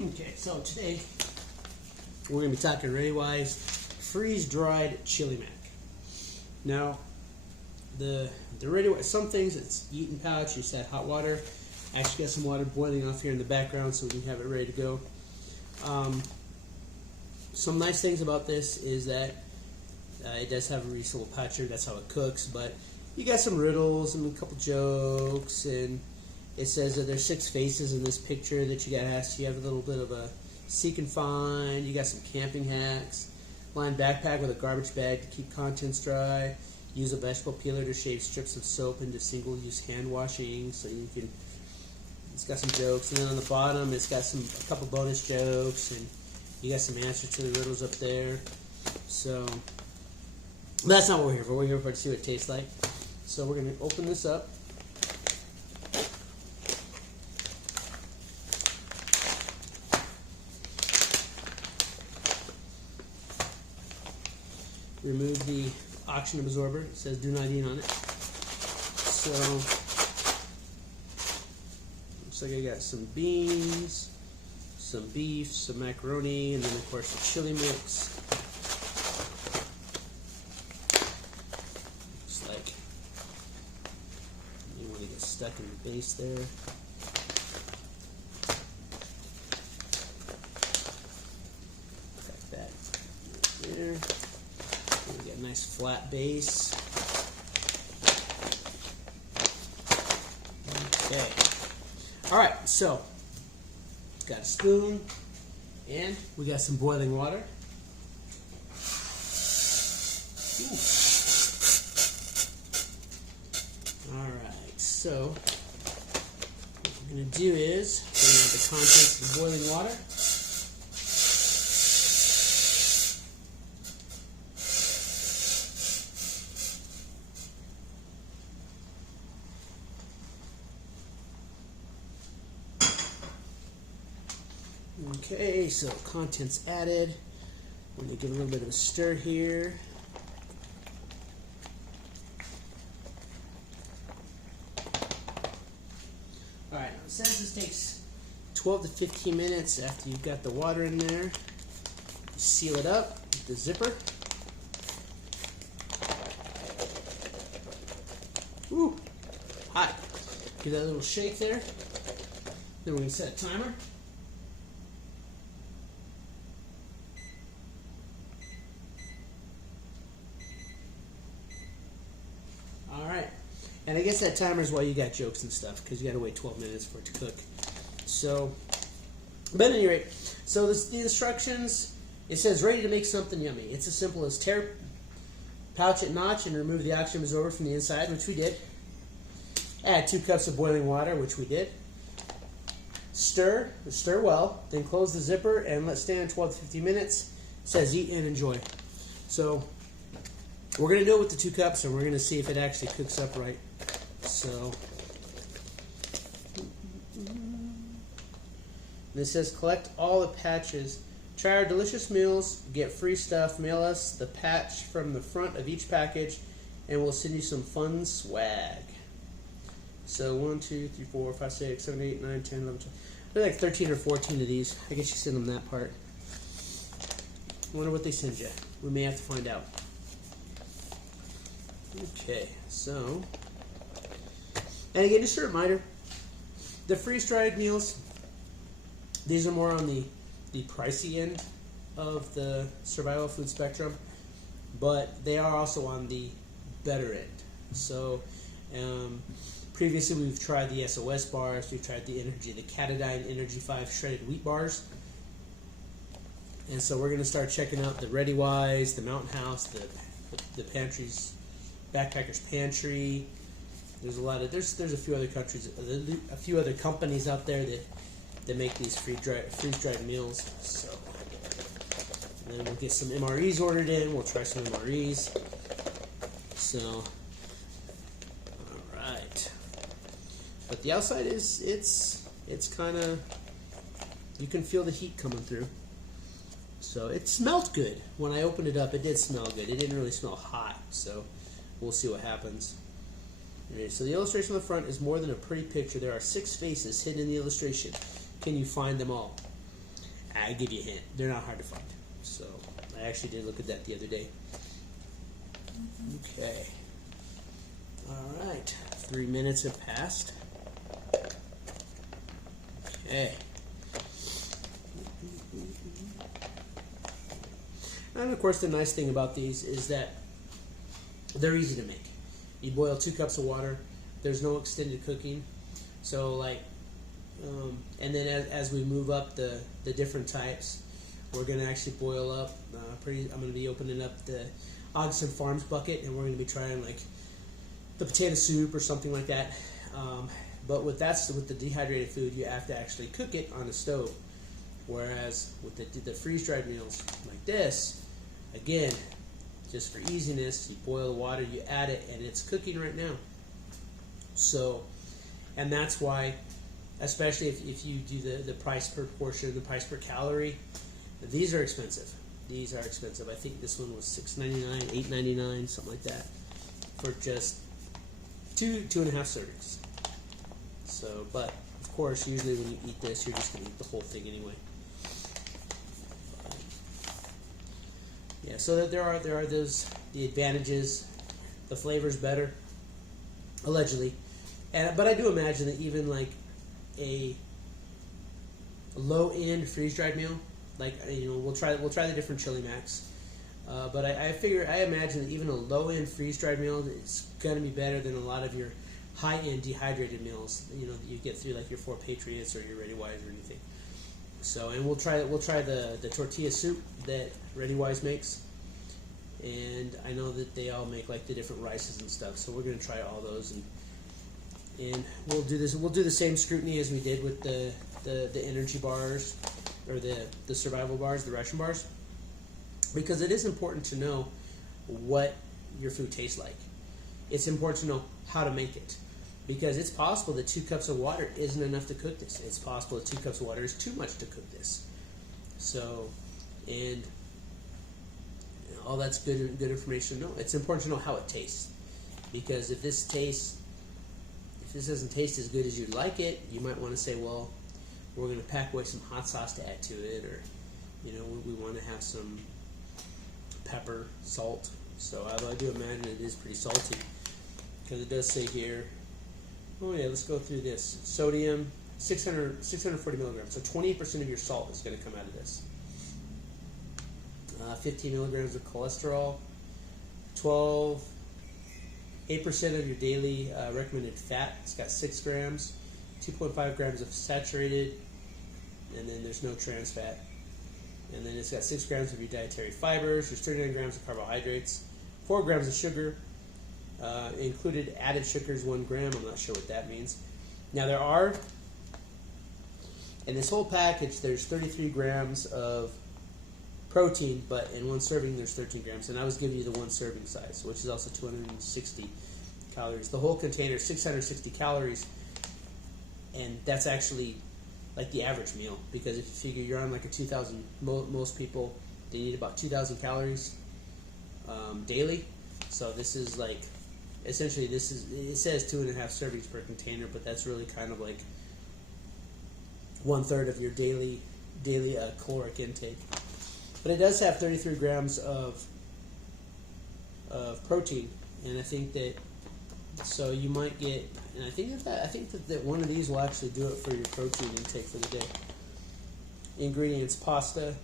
Okay, so today we're going to be talking Readywise freeze-dried chili mac. Now, the Readywise, some things it's eaten pouch. You set hot water. I actually got some water boiling off here in the background so we can have it ready to go. Some nice things about this is that it does have a resealable poucher. That's how it cooks. But you got some riddles and a couple jokes, and it says that there's 6 faces in this picture that you got to ask. You have a little bit of a seek and find. You got some camping hacks. Lined backpack with a garbage bag to keep contents dry. Use a vegetable peeler to shave strips of soap into single-use hand washing. So you can. It's got some jokes, and then on the bottom it's got a couple bonus jokes, and you got some answers to the riddles up there. So that's not what we're here for. We're here for to see what it tastes like. So we're going to open this up. Remove the oxygen absorber. It says do not eat on it. So looks like I got some beans, some beef, some macaroni, and then of course the chili mix. Looks like you want to get stuck in the base there. Like that right there. We got a nice flat base. Okay. Alright, so got a spoon and we got some boiling water. Alright, so what we're going to do is we're going to have the contents of the boiling water. Okay, so contents added. I'm going to give a little bit of a stir here. Alright, now it says this takes 12 to 15 minutes after you've got the water in there. You seal it up with the zipper. Ooh, hot. Give that a little shake there. Then we're going to set a timer. And I guess that timer is why you got jokes and stuff, because you got to wait 12 minutes for it to cook. So, but at any rate, so the instructions, it says ready to make something yummy. It's as simple as tear, pouch it notch, and remove the oxygen absorber from the inside, which we did. Add 2 cups of boiling water, which we did. Stir well, then close the zipper and let stand 12 to 15 minutes. It says eat and enjoy. So, we're going to do it with the 2 cups, and we're going to see if it actually cooks up right. So, this says collect all the patches. Try our delicious meals, get free stuff, mail us the patch from the front of each package, and we'll send you some fun swag. So 1, 2, 3, 4, 5, 6, 7, 8, 9, 10, 11, 12. There are like 13 or 14 of these. I guess you send them that part. I wonder what they send you. We may have to find out. Okay, so, and again, just a reminder, the freeze-dried meals, these are more on the pricey end of the survival food spectrum, but they are also on the better end. So, previously we've tried the SOS bars, we've tried the Catadine Energy 5 shredded wheat bars, and so we're going to start checking out the Readywise, the Mountain House, the pantries, Backpacker's Pantry. There's a lot of there's a few other companies out there that make these freeze-dried meals. So, and then we'll get some MREs ordered in. We'll try some MREs. So, all right. But the outside it's kind of, you can feel the heat coming through. So it smelled good when I opened it up. It did smell good. It didn't really smell hot. So. We'll see what happens. Okay, so the illustration on the front is more than a pretty picture. There are 6 faces hidden in the illustration. Can you find them all? I give you a hint. They're not hard to find. So I actually did look at that the other day. Okay. All right. 3 minutes have passed. Okay. And of course, the nice thing about these is that they're easy to make. You boil 2 cups of water. There's no extended cooking. So like, and then as we move up the different types, we're going to actually boil up. I'm going to be opening up the Augustin Farms bucket, and we're going to be trying like the potato soup or something like that. But with the dehydrated food, you have to actually cook it on a stove. Whereas with the freeze-dried meals like this, again, just for easiness, you boil the water, you add it, and it's cooking right now. So, and that's why, especially if you do the price per portion, the price per calorie, these are expensive. These are expensive. I think this one was $6.99, $8.99, something like that, for just 2.5 servings. So, but of course, usually when you eat this, you're just going to eat the whole thing anyway. Yeah, so that there are the advantages. The flavor's better, allegedly, but I do imagine that even like a low-end freeze-dried meal, like we'll try the different Chili Max, but I imagine that even a low-end freeze-dried meal is going to be better than a lot of your high-end dehydrated meals. That you get through like your 4 Patriots or your Readywise or anything. So, and we'll try the tortilla soup that Readywise makes, and I know that they all make like the different rices and stuff. So we're gonna try all those, and we'll do this. We'll do the same scrutiny as we did with the energy bars or the survival bars, the ration bars, because it is important to know what your food tastes like. It's important to know how to make it. Because it's possible that 2 cups of water isn't enough to cook this. It's possible that 2 cups of water is too much to cook this. So, and all that's good information to know. It's important to know how it tastes. Because if this doesn't taste as good as you'd like it, you might want to say, well, we're going to pack away some hot sauce to add to it, or we want to have some pepper, salt. So I do imagine it is pretty salty, because it does say here. Oh yeah, let's go through this. Sodium, 640 milligrams. So 28% of your salt is going to come out of this. 15 milligrams of cholesterol. 8% of your daily recommended fat. It's got 6 grams. 2.5 grams of saturated. And then there's no trans fat. And then it's got 6 grams of your dietary fibers. There's 39 grams of carbohydrates. 4 grams of sugar. Included added sugars 1 gram. I'm not sure what that means. Now there are, in this whole package, there's 33 grams of protein, but in 1 serving there's 13 grams. And I was giving you the 1 serving size, which is also 260 calories. The whole container is 660 calories, and that's actually like the average meal, because if you figure you're on like a 2,000, most people, they need about 2,000 calories daily. So this is like, essentially, it says 2.5 servings per container, but that's really kind of like 1/3 of your daily caloric intake. But it does have 33 grams of protein, and I think that, so you might get, and I think that one of these will actually do it for your protein intake for the day. Ingredients: pasta,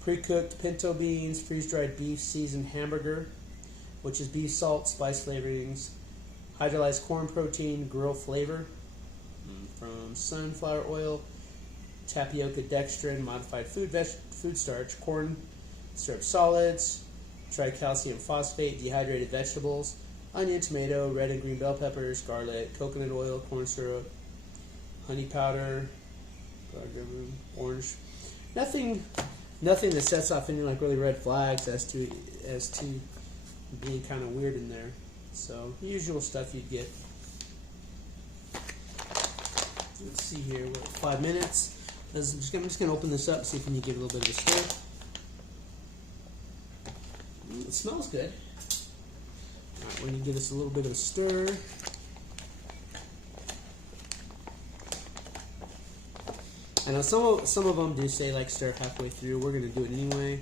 pre-cooked pinto beans, freeze-dried beef, seasoned hamburger, which is beef salt, spice flavorings, hydrolyzed corn protein, grill flavor from sunflower oil, tapioca dextrin, modified food starch, corn syrup solids, tricalcium phosphate, dehydrated vegetables, onion, tomato, red and green bell peppers, garlic, coconut oil, corn syrup, honey powder, orange. Nothing that sets off any like really red flags as to being kind of weird in there. So usual stuff you'd get. Let's see here. We're at 5 minutes. I'm just going to open this up and see if we can give it a little bit of a stir. It smells good. All right, we're going to give this a little bit of a stir. I know some of them do say like stir halfway through. We're gonna do it anyway.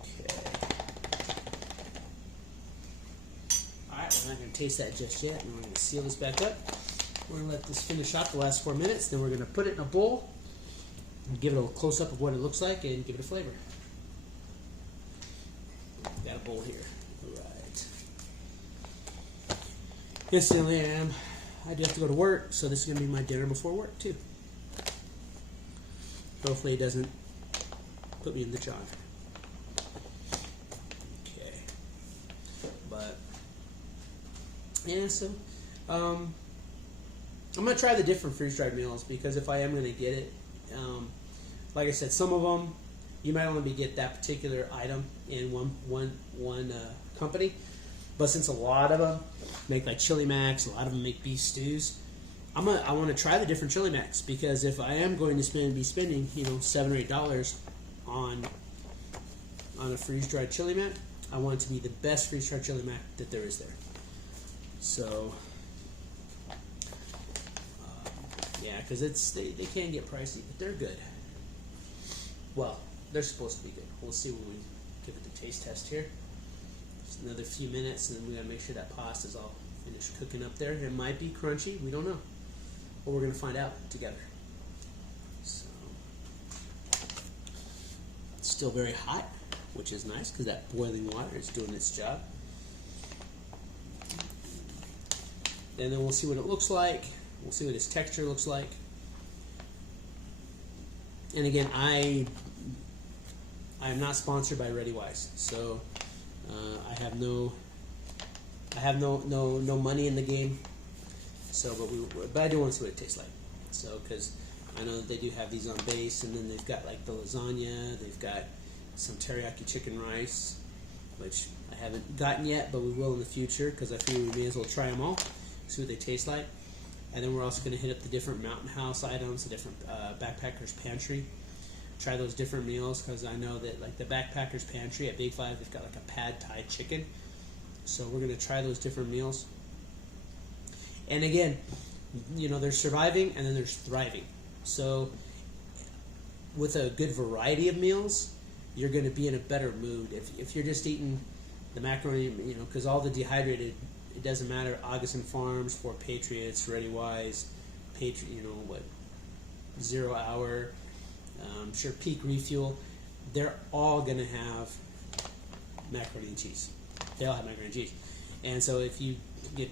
Okay. All right, we're not gonna taste that just yet, and we're gonna seal this back up. We're gonna let this finish off the last 4 minutes. Then we're gonna put it in a bowl and give it a close up of what it looks like and give it a flavor. Got a bowl here. All right. Yes, I am. I do have to go to work, so this is going to be my dinner before work, too. Hopefully it doesn't put me in the jar. Okay. But, yeah, so, I'm going to try the different freeze-dried meals, because if I am going to get it, like I said, some of them, you might only get that particular item in one company. But since a lot of them make like chili macs, a lot of them make beef stews, I want to try the different chili macs, because if I am going to be spending $7 or $8 on a freeze dried chili mac, I want it to be the best freeze dried chili mac that there is there. So yeah, because they can get pricey, but they're good. Well, they're supposed to be good. We'll see when we give it the taste test here. Just another few minutes, and then we gotta make sure that pasta's all finished cooking up there. It might be crunchy, we don't know. But we're gonna find out together. So it's still very hot, which is nice because that boiling water is doing its job. And then we'll see what it looks like. We'll see what its texture looks like. And again, I am not sponsored by Readywise, so I have no money in the game. So, but I do want to see what it tastes like. So, because I know that they do have these on base, and then they've got like the lasagna. They've got some teriyaki chicken rice, which I haven't gotten yet, but we will in the future, because I feel we may as well try them all, see what they taste like. And then we're also going to hit up the different Mountain House items, the different Backpackers Pantry. Try those different meals, because I know that like the Backpackers Pantry at Big Five, they've got like a pad thai chicken. So we're going to try those different meals. And again, there's surviving and then there's thriving. So with a good variety of meals, you're going to be in a better mood. If you're just eating the macaroni, because all the dehydrated, it doesn't matter. Augustin Farms, Fort Patriots, Readywise, Zero Hour, sure, Peak Refuel, they're all going to have macaroni and cheese. They all have macaroni and cheese. And so if you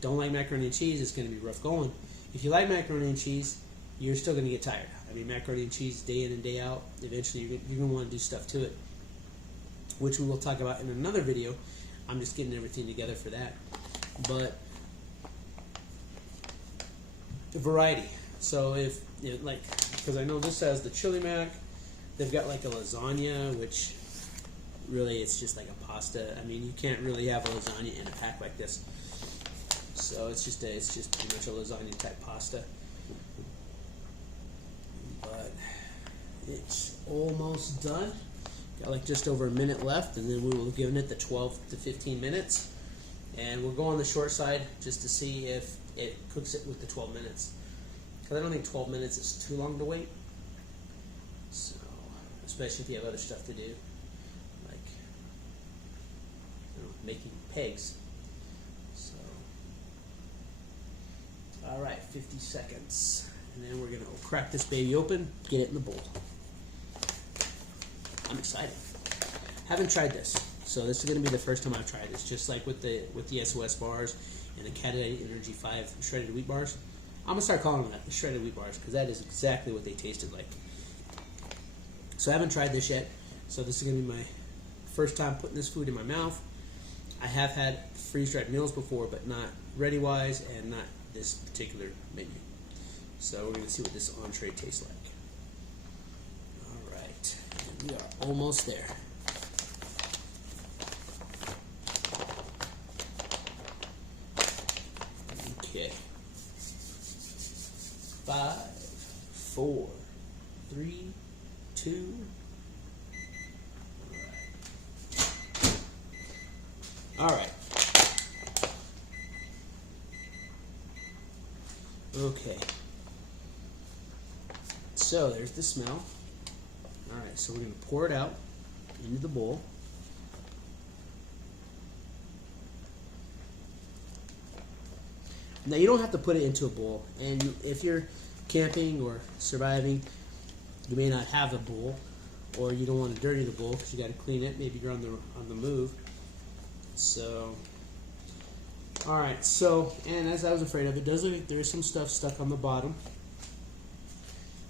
don't like macaroni and cheese, it's going to be rough going. If you like macaroni and cheese, you're still going to get tired. I mean, macaroni and cheese day in and day out, eventually you're going to want to do stuff to it, which we will talk about in another video. I'm just getting everything together for that. But the variety. So if, because I know this has the chili mac, they've got like a lasagna, which really it's just like a pasta. I mean, you can't really have a lasagna in a pack like this. So it's just pretty much a lasagna type pasta. But it's almost done. Got like just over a minute left, and then we will give it the 12 to 15 minutes. And we'll go on the short side just to see if it cooks it with the 12 minutes. Because I don't think 12 minutes is too long to wait. So, especially if you have other stuff to do, like making pegs. So, all right, 50 seconds, and then we're gonna crack this baby open, get it in the bowl. I'm excited. Haven't tried this, so this is gonna be the first time I've tried this. Just like with the SOS bars and the Cadet Energy 5 shredded wheat bars. I'm going to start calling them that, the shredded wheat bars, because that is exactly what they tasted like. So I haven't tried this yet, so this is going to be my first time putting this food in my mouth. I have had freeze-dried meals before, but not Readywise and not this particular menu. So we're going to see what this entree tastes like. All right, and we are almost there. Okay. 5, 4, 3, 2. All right. Okay. So there's the smell. Alright, so we're going to pour it out into the bowl. Now you don't have to put it into a bowl, and if you're camping or surviving, you may not have a bowl, or you don't want to dirty the bowl because you got to clean it. Maybe you're on the move. So, all right. So, and as I was afraid of, it does look like there is some stuff stuck on the bottom,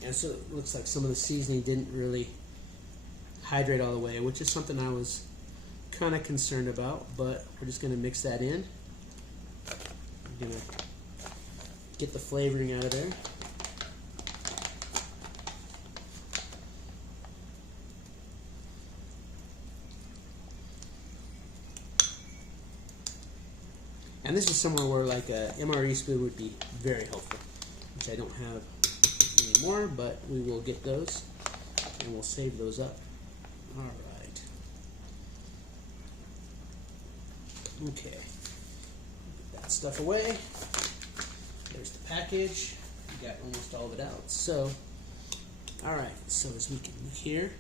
and so it looks like some of the seasoning didn't really hydrate all the way, which is something I was kind of concerned about. But we're just going to mix that in. I'm going to get the flavoring out of there. And this is somewhere where like a MRE spoon would be very helpful, which I don't have anymore, but we will get those and we'll save those up. All right. Okay. Put that stuff away. There's the package. We got almost all of it out. So, all right. So as we can look here,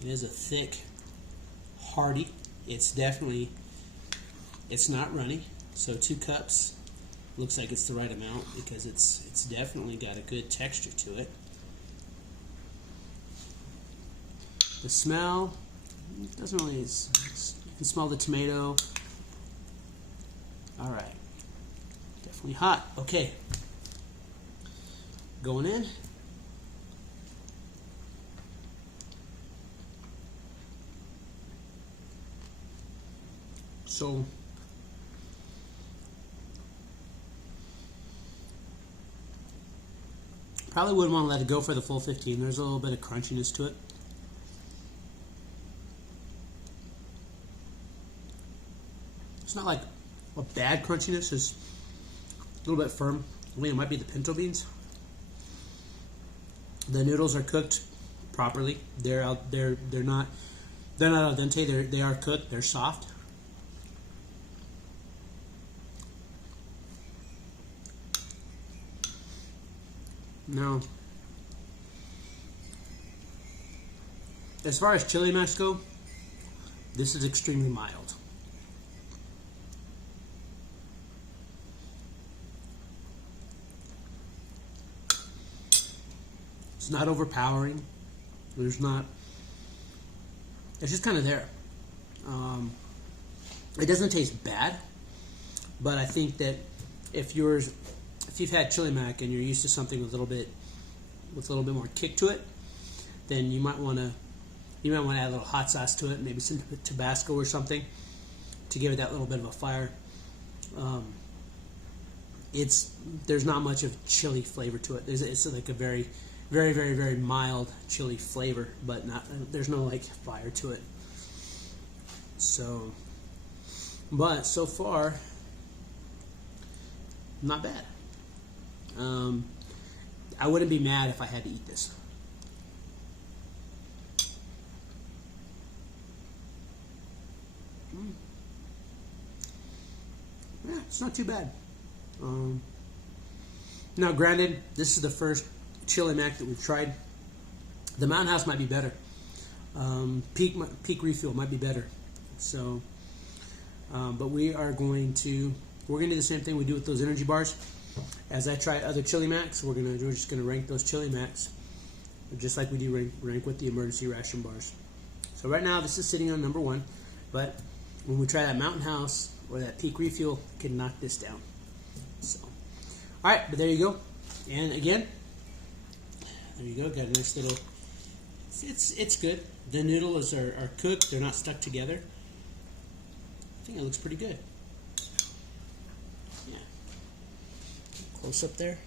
it is a thick, hearty. It's not runny. So 2 cups looks like it's the right amount because it's definitely got a good texture to it. The smell doesn't really. You can smell the tomato. All right. Definitely hot. Okay. Going in. So probably wouldn't want to let it go for the full 15. There's a little bit of crunchiness to it. It's not like a bad crunchiness. It's a little bit firm. I mean, it might be the pinto beans. The noodles are cooked properly. They're not al dente. They are cooked. They're soft. Now, as far as chili max go, this is extremely mild. It's not overpowering. It's just kind of there. It doesn't taste bad, but I think that if you've had chili mac and you're used to something with a little bit more kick to it, then you might want to add a little hot sauce to it, maybe some Tabasco or something to give it that little bit of a fire. There's not much of chili flavor to it. It's like a very, very, very, very mild chili flavor, but there's no like fire to it. So, but so far, not bad. I wouldn't be mad if I had to eat this. Yeah, it's not too bad. Now, granted, this is the first chili mac that we've tried. The Mountain House might be better. Peak Refuel might be better. So, but we're going to do the same thing we do with those energy bars. As I try other chili macs, we're just gonna rank those chili macs just like we do rank with the emergency ration bars. So right now this is sitting on number 1, but when we try that Mountain House or that Peak Refuel, it can knock this down. So, all right, but there you go. And again, there you go. Got a nice little. It's good. The noodles are cooked. They're not stuck together. I think it looks pretty good. Yeah. Close up there.